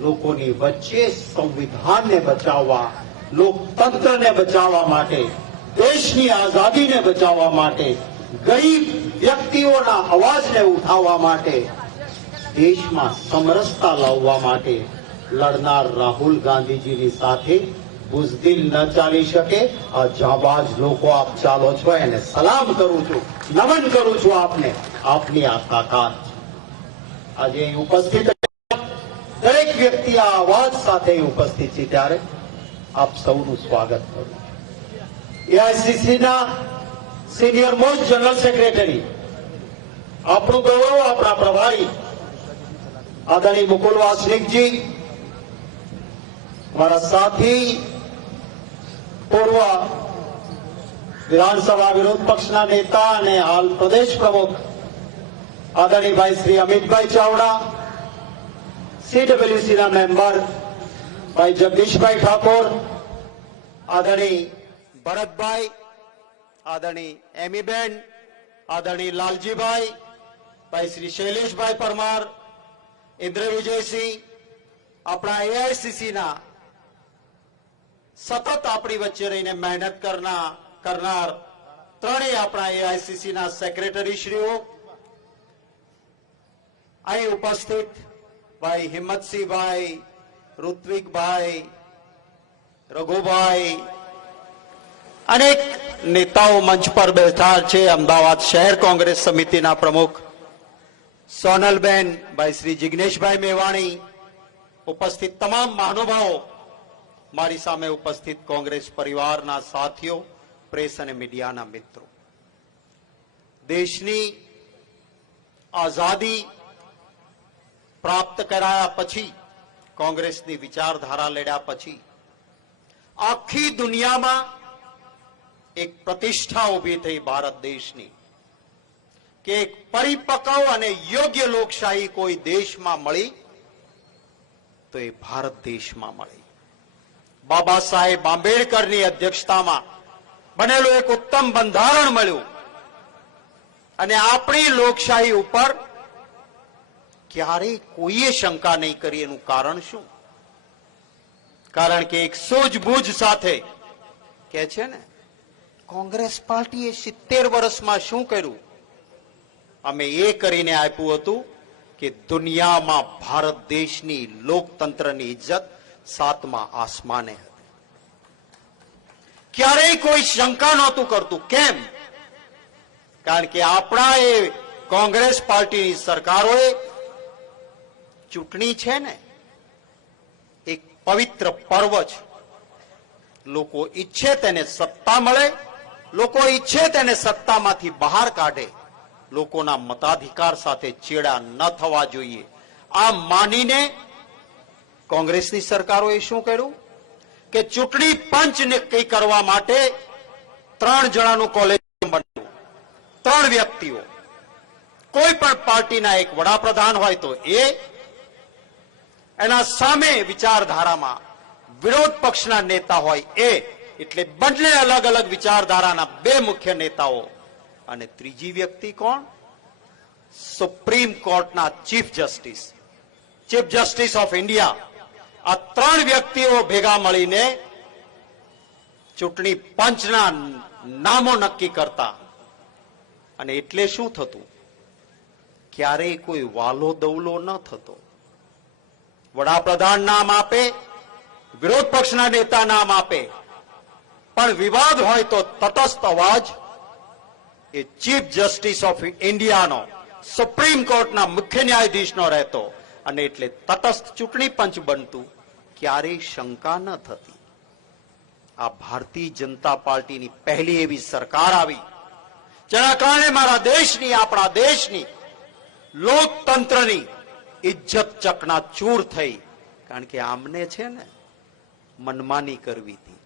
લોકોની વચ્ચે સંવિધાનને બચાવવા, લોકતંત્રને બચાવવા માટે, દેશની આઝાદીને બચાવવા માટે, ગરીબ વ્યક્તિઓના અવાજને ઉઠાવવા માટે, દેશમાં સમરસતા લાવવા માટે લડનાર રાહુલ ગાંધીજીની સાથે બુઝદિલ ન ચાલી શકે. આ જાબાજ લોકો આપ ચાલો છો, એને સલામ કરું છું, નમન કરું છું આપને. આપની આ તાકાત. આજે ઉપસ્થિત દરેક વ્યક્તિ આ અવાજ સાથે ઉપસ્થિત છે ત્યારે આપ સૌનું સ્વાગત કરું એઆઈસીસીના સિનિયર મોસ્ટ જનરલ સેક્રેટરી, આપણું ગૌરવ, આપણા પ્રભારી, આદરણીય મુકુલ વાસનિકજી મારા સાથી, પૂર્વ વિધાનસભા વિરોધ પક્ષના નેતા અને હાલ પ્રદેશ પ્રમુખ આદરણીયભાઈ શ્રી અમિતભાઈ ચાવડા સીડબ્લ્યુસીના મેમ્બર ભાઈ જગદીશભાઈ ઠાકોર આદરણી ભરતભાઈ આદરણી એમીબેન આદરણી લાલજીભાઈ, ભાઈ શ્રી શૈલેષભાઈ પરમાર ઇન્દ્ર વિજયસિંહ આપણા એઆઈસીસીના સતત આપણી વચ્ચે રહીને મહેનત કરનાર કરનાર ત્રણેય આપણા એઆઈસીસીના સેક્રેટરીશ્રીઓ સેક્રેટરી શ્રીઓ, અહીં ઉપસ્થિત ભાઈ હિંમતસિંહભાઈ, ઋત્વિકભાઈ, રઘુભાઈ અનેક નેતાઓ મંચ પર બેઠા છે. અમદાવાદ શહેર કોંગ્રેસ સમિતિના પ્રમુખ સોનલબેન, ભાઈ શ્રી જિગ્નેશભાઈ મેવાણી ઉપસ્થિત તમામ મહાનુભાવો મારી સામે ઉપસ્થિત કોંગ્રેસ પરિવારના સાથીઓ, પ્રેસ અને મીડિયાના મિત્રો. દેશની આઝાદી પ્રાપ્ત કરાયા પછી કોંગ્રેસની વિચારધારા લડ્યા પછી આખી દુનિયામાં એક પ્રતિષ્ઠા ઊભી થઈ ભારત દેશની કે એક પરિપક્વ અને યોગ્ય લોકશાહી કોઈ દેશમાં મળી તો એ ભારત દેશમાં મળી. બાબા સાહેબ આંબેડકરની અધ્યક્ષતામાં બનેલું એક ઉત્તમ બંધારણ મળ્યું અને આપણી લોકશાહી ઉપર ક્યારેય કોઈએ શંકા નહીં કરી એનું કારણ શું? કારણ કે એક સૂઝબૂઝ સાથે કે છે ને, કોંગ્રેસ પાર્ટીએ સિત્તેર વર્ષમાં શું કર્યું? અમે એ કરીને આપ્યું હતું કે દુનિયામાં ભારત દેશની લોકતંત્રની ઇજ્જત સાતમા આસમાને હતી. ક્યારેય કોઈ શંકા નહોતું કરતું. કેમ? કારણ કે આપણા એ કોંગ્રેસ પાર્ટીની સરકારોએ ચૂંટણી છે ને, એક પવિત્ર પર્વ છે. લોકો ઈચ્છે તેને સત્તા મળે, લોકો ઈચ્છે તેને સત્તામાંથી બહાર કાઢે. લોકોના મતાધિકાર સાથે ચેડા ન થવા જોઈએ. આ માનીને કોંગ્રેસની સરકારોએ શું કર્યું? કે ચૂંટણી પંચ નક્કી કરવા માટે ત્રણ જણાનું કોલેજ બન્યું. ત્રણ વ્યક્તિઓ. કોઈ પણ પાર્ટીના એક વડાપ્રધાન હોય તો એ એના સામે વિચારધારામાં વિરોધ પક્ષના નેતા હોય એ, એટલે બંને અલગ અલગ વિચારધારાના બે મુખ્ય નેતાઓ. અને ત્રીજી વ્યક્તિ કોણ? સુપ્રીમ કોર્ટના chief justice chief justice of India આ ત્રણ વ્યક્તિઓ ભેગા મળીને ચૂંટણી પંચના નામો નક્કી કરતા. અને એટલે શું થતું? ક્યારેય કોઈ વાલો દવલો ન થતો. વડાપ્રધાન નામ આપે, વિરોધ પક્ષના નેતા નામ આપે. પણ વિવાદ હોય તો તટસ્થ અવાજ એ ચીફ જસ્ટિસ ઓફ ઇન્ડિયાનો, સુપ્રીમ કોર્ટના મુખ્ય ન્યાયાધીશનો રહેતો અને એટલે તટસ્થ ચૂંટણી પંચ બનતું ક્યારેય શંકા ન થતી. આ ભારતીય જનતા પાર્ટીની પહેલી એવી સરકાર આવી, જેના કારણે મારા દેશની, આપણા દેશની લોકતંત્રની ઇજ્જત ચકના ચૂર થઈ. કારણ કે આમને છે ને મનમાની કરવી હતી.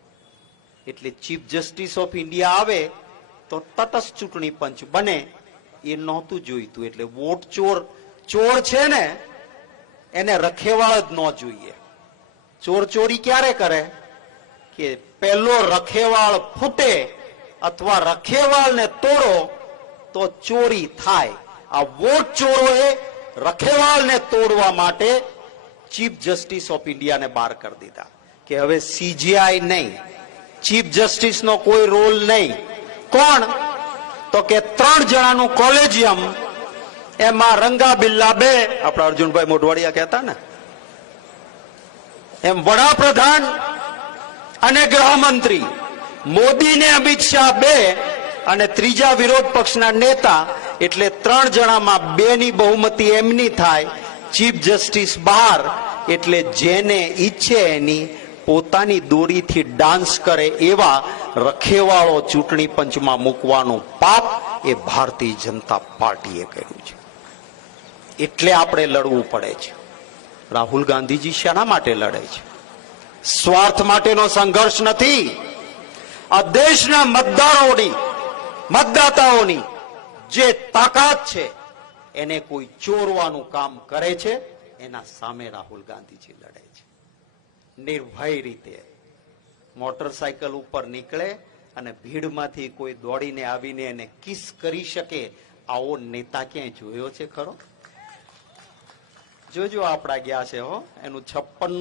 એટલે ચીફ જસ્ટિસ ઓફ ઇન્ડિયા આવે તો તટસ્થ ચૂંટણી પંચ બને. એ નહોતું જોઈતું. એટલે વોટ ચોર ચોર છે ને એને રખેવાળ જ ન જોઈએ. ચોર ચોરી ક્યારે કરે? કે પહેલો રખેવાળ ફૂટે અથવા રખેવાળને તોડો તો ચોરી થાય. આ વોટ ચોરોએ રખેવાળને તોડવા માટે ચીફ જસ્ટિસ ઓફ ઇન્ડિયાને બહાર કરી દીધા કે હવે સીજીઆઈ નહીં, ચીફ જસ્ટિસનો કોઈ રોલ નહીં. કોણ? તો કે ત્રણ જણાનું કોલેજિયમ, એમાં રંગા બિલ્લા બે. આપણા અર્જુનભાઈ મોઢવાડિયા કહેતા ને? એમ વડાપ્રધાન અને ગૃહમંત્રી. મોદી ને અમિત શાહ બે અને ત્રીજા વિરોધ પક્ષના નેતા એટલે ત્રણ જણામાં બે ની બહુમતી એમની થાય, ચીફ જસ્ટિસ બહાર, એટલે જેને ઈચ્છે એની પોતાની દોરીથી ડાન્સ કરે એવા રખેવાળો ચૂંટણી પંચમાં મૂકવાનું પાપ એ ભારતીય જનતા પાર્ટીએ કર્યું છે. એટલે આપણે લડવું પડે છે. રાહુલ ગાંધીજી શેના માટે લડે છે. સ્વાર્થ માટેનો સંઘર્ષ નથી. આ દેશના મતદારોની, મતદાતાઓની જે તાકાત છે, એને કોઈ ચોરવાનું કામ કરે છે, એના સામે રાહુલ ગાંધીજી લડે છે. નિર્ભય રીતે મોટરસાયકલ ઉપર નીકળે અને ભીડમાંથી કોઈ દોડીને આવીને એને કિસ કરી શકે, આવો નેતા ક્યાંય જોયો છે ખરો? જોજો, આપણા ગયા છે હો, એનું છપ્પન